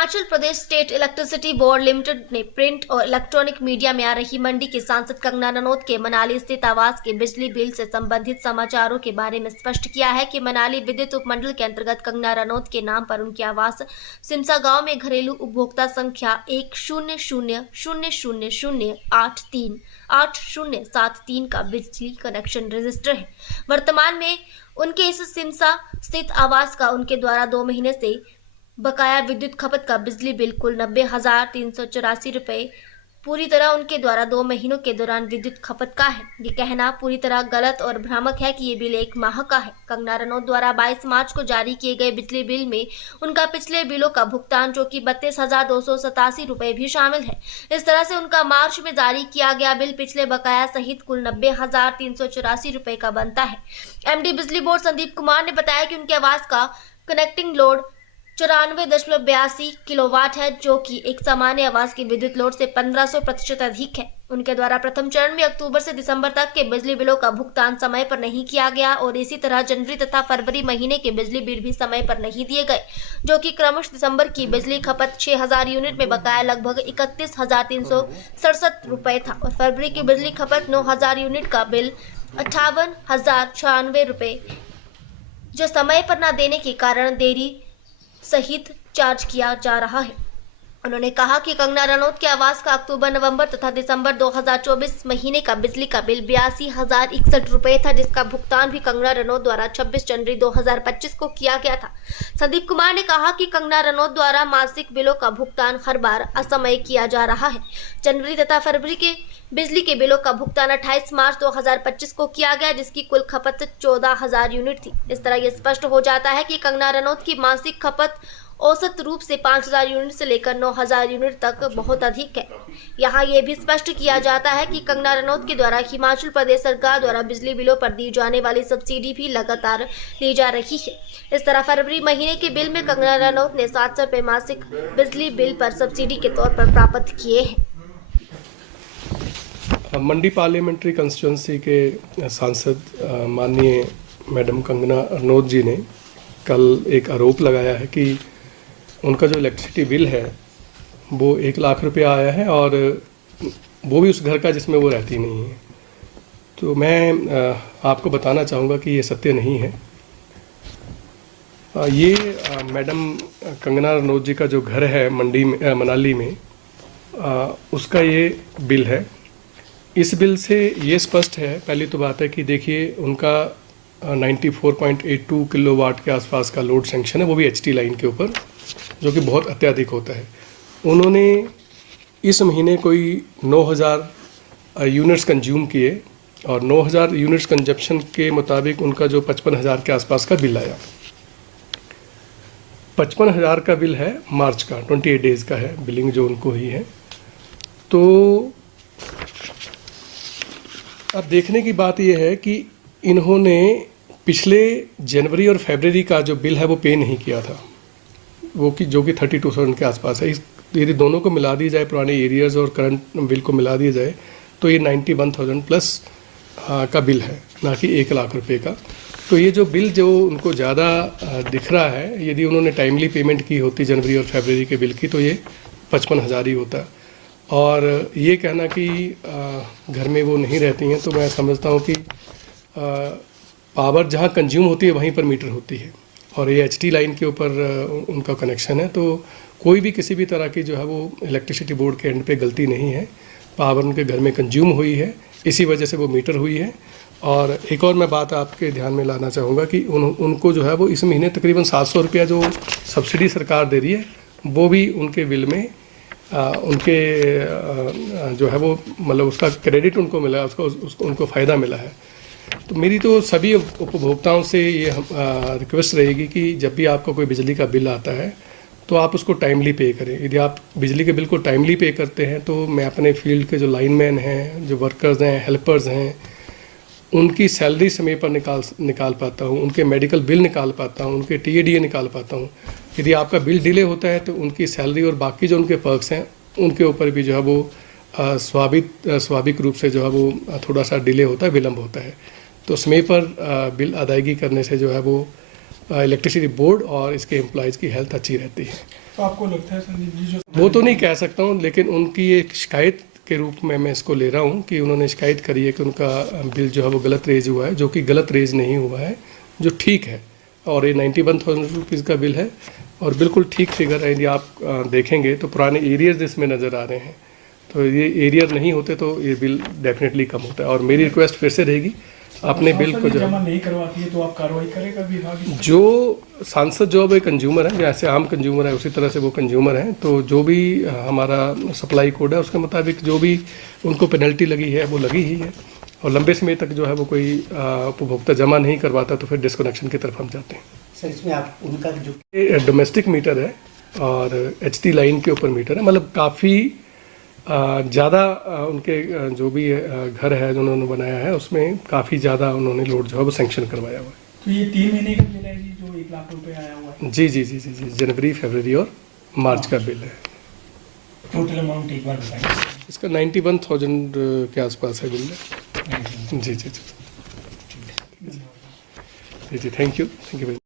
Himachal Pradesh state electricity board limited ने print और electronic media में आ रही मंडी की सांसद कंगना रनौत के मनाली स्थित आवास के बिजली बिल से संबंधित समाचारों के बारे में स्पष्ट किया है कि मनाली विद्युत उपमंडल के अंतर्गत कंगना रनौत के नाम पर उनके आवास सिमसा गांव में घरेलू उपभोक्ता संख्या 1000000838073 का बिजली कनेक्शन रजिस्टर है। वर्तमान में उनके इस सिमसा स्थित आवास का उनके द्वारा 2 महीने से बकाया विद्युत खपत का बिजली बिल कुल 90,384 रुपये पूरी तरह उनके द्वारा 2 महीनों के दौरान विद्युत खपत का है। ये कहना पूरी तरह गलत और भ्रामक है कि ये बिल 1 माह का है। कंगना रनौत द्वारा 22 मार्च को जारी किए गए बिजली बिल में उनका पिछले बिलों का भुगतान जो कि 32,287 रुपये भी शामिल है। इस तरह से उनका मार्च में जारी किया गया बिल पिछले बकाया सहित कुल 90,384 रुपये का बनता है। एमडी बिजली बोर्ड संदीप कुमार ने बताया कि उनके आवास का कनेक्टिंग लोड 94.82 किलोवाट है, जो कि एक सामान्य आवास की विद्युत लोड से 1500% अधिक है। उनके द्वारा प्रथम चरण में अक्टूबर से दिसंबर तक के बिजली बिलों का भुगतान समय पर नहीं किया गया और इसी तरह जनवरी तथा फरवरी महीने के बिजली बिल भी समय पर नहीं दिए गए, जो कि क्रमशः दिसंबर की बिजली खपत 6000 यूनिट में बकाया लगभग 31,367 रुपये था और फरवरी की बिजली खपत 9000 यूनिट का बिल 58,096 रुपये, जो समय पर न देने के कारण देरी सहित चार्ज किया जा रहा है। उन्होंने कहा कि कंगना रनौत के आवास का अक्टूबर, नवंबर तथा दिसंबर 2024 महीने का बिजली का बिल 82,061 रुपये था, जिसका भुगतान भी कंगना रनौत द्वारा 26 जनवरी 2025 को किया गया था। संदीप कुमार ने कहा कि कंगना रनौत द्वारा मासिक बिलों का भुगतान हर बार असमय किया जा रहा है। जनवरी तथा फरवरी के बिजली के बिलों का भुगतान 28 मार्च 2025 को किया गया, जिसकी कुल खपत 14,000 यूनिट थी। इस तरह यह स्पष्ट हो जाता है कि कंगना रनौत की मासिक खपत औसत रूप से 5,000 यूनिट से लेकर 9,000 यूनिट तक बहुत अधिक है। यहाँ ये भी स्पष्ट किया जाता है कि कंगना रनौत के द्वारा हिमाचल प्रदेश सरकार द्वारा बिजली बिलों पर दी जाने वाली सब्सिडी भी लगातार ली जा रही है। इस तरह फरवरी महीने के बिल में कंगना रनौत ने 700 रुपये मासिक बिजली बिल पर सब्सिडी के तौर पर प्राप्त किए हैं। मंडी पार्लियामेंट्री कंस्टिट्यूंसी के सांसद माननीय मैडम कंगना रनौत जी ने कल एक आरोप लगाया है कि उनका जो इलेक्ट्रिसिटी बिल है वो 1 लाख रुपया आया है और वो भी उस घर का जिसमें वो रहती नहीं है। तो मैं आपको बताना चाहूँगा कि ये सत्य नहीं है। ये मैडम कंगना रनौत जी का जो घर है मंडी में मनाली में, उसका ये बिल है। इस बिल से ये स्पष्ट है, पहली तो बात है कि देखिए उनका 94.82 किलोवाट के आसपास का लोड सेंक्शन है, वो भी एचटी लाइन के ऊपर, जो कि बहुत अत्यधिक होता है। उन्होंने इस महीने कोई 9,000 यूनिट्स कंज्यूम किए और 9,000 यूनिट्स कंजप्शन के मुताबिक उनका जो 55,000 के आसपास का बिल आया। 55,000 का बिल है मार्च का, 28 डेज़ का है बिलिंग जो उनको हुई है। तो अब देखने की बात यह है कि इन्होंने पिछले जनवरी और फरवरी का जो बिल है वो पे नहीं किया था, वो कि जो कि 32,000 के आसपास है। यदि दोनों को मिला दी जाए, पुराने एरियर्स और करंट बिल को मिला दिया जाए, तो ये 91,000 प्लस का बिल है, ना कि 1 लाख रुपए का। तो ये जो बिल जो उनको ज़्यादा दिख रहा है, यदि उन्होंने टाइमली पेमेंट की होती जनवरी और फरवरी के बिल की, तो ये 55,000 ही होता। और ये कहना कि घर में वो नहीं रहती हैं, तो मैं समझता हूँ कि पावर जहाँ कंज्यूम होती है वहीं पर मीटर होती है और ये एचटी लाइन के ऊपर उनका कनेक्शन है। तो कोई भी किसी भी तरह की जो है वो इलेक्ट्रिसिटी बोर्ड के एंड पे गलती नहीं है। पावर उनके घर में कंज्यूम हुई है, इसी वजह से वो मीटर हुई है। और एक और मैं बात आपके ध्यान में लाना चाहूँगा कि उनको जो है वो इस महीने तकरीबन 700 रुपया जो सब्सिडी सरकार दे रही है, वो भी उनके बिल में उनके जो है वो मतलब उसका क्रेडिट उनको मिला, उसको उनको फ़ायदा मिला है। तो मेरी तो सभी उपभोक्ताओं से ये रिक्वेस्ट रहेगी कि जब भी आपका कोई बिजली का बिल आता है तो आप उसको टाइमली पे करें। यदि आप बिजली के बिल को टाइमली पे करते हैं तो मैं अपने फील्ड के जो लाइनमैन हैं, जो वर्कर्स हैं, हेल्पर्स हैं, उनकी सैलरी समय पर निकाल पाता हूँ, उनके मेडिकल बिल निकाल पाता हूँ, उनके TADA निकाल पाता हूँ। यदि आपका बिल डिले होता है तो उनकी सैलरी और बाकी जो उनके पर्क्स हैं उनके ऊपर भी जो है वो स्वाभाविक रूप से जो है वो थोड़ा सा डिले होता है, विलम्ब होता है। तो समय पर बिल अदायगी करने से जो है वो इलेक्ट्रिसिटी बोर्ड और इसके एम्प्लॉयज़ की हेल्थ अच्छी रहती है। तो आपको लगता है संदीप जी जो वो तो नहीं कह सकता हूँ, लेकिन उनकी एक शिकायत के रूप में मैं इसको ले रहा हूँ कि उन्होंने शिकायत करी है कि उनका बिल जो है वो गलत रेज हुआ है, जो कि गलत रेज नहीं हुआ है, जो ठीक है। और ये 91,000 रुपीज़ का बिल है और बिल्कुल ठीक फिगर है। यदि आप देखेंगे तो पुराने एरियर्स इसमें नज़र आ रहे हैं, तो ये एरियर नहीं होते तो ये बिल डेफिनेटली कम होता है। और मेरी रिक्वेस्ट फिर से रहेगी, अपने बिल को जमा नहीं करवाती है तो आप कार्रवाई करेगा विभाग? जो सांसद जो अब एक कंज्यूमर है, जैसे आम कंज्यूमर है उसी तरह से वो कंज्यूमर हैं, तो जो भी हमारा सप्लाई कोड है उसके मुताबिक जो भी उनको पेनल्टी लगी है वो लगी ही है। और लंबे समय तक जो है वो कोई उपभोक्ता जमा नहीं करवाता तो फिर डिस्कनेक्शन की तरफ हम जाते हैं। सर इसमें आप उनका जो ये डोमेस्टिक मीटर है और एचटी लाइन के ऊपर मीटर है, मतलब काफ़ी ज़्यादा उनके जो भी घर है जो उन्होंने बनाया है उसमें काफ़ी ज़्यादा उन्होंने लोड जो है वो सैंक्शन करवाया हुआ है। तो ये 3 महीने का बिल है जी जो 1 लाख रुपए आया हुआ है? जी जी जी जी जी, जनवरी, फरवरी और मार्च का बिल है। टोटल अमाउंट एक बार बताइए। इसका 91,000 के आसपास है बिल है। जी जी जी जी जी, थैंक यू वेरी मच।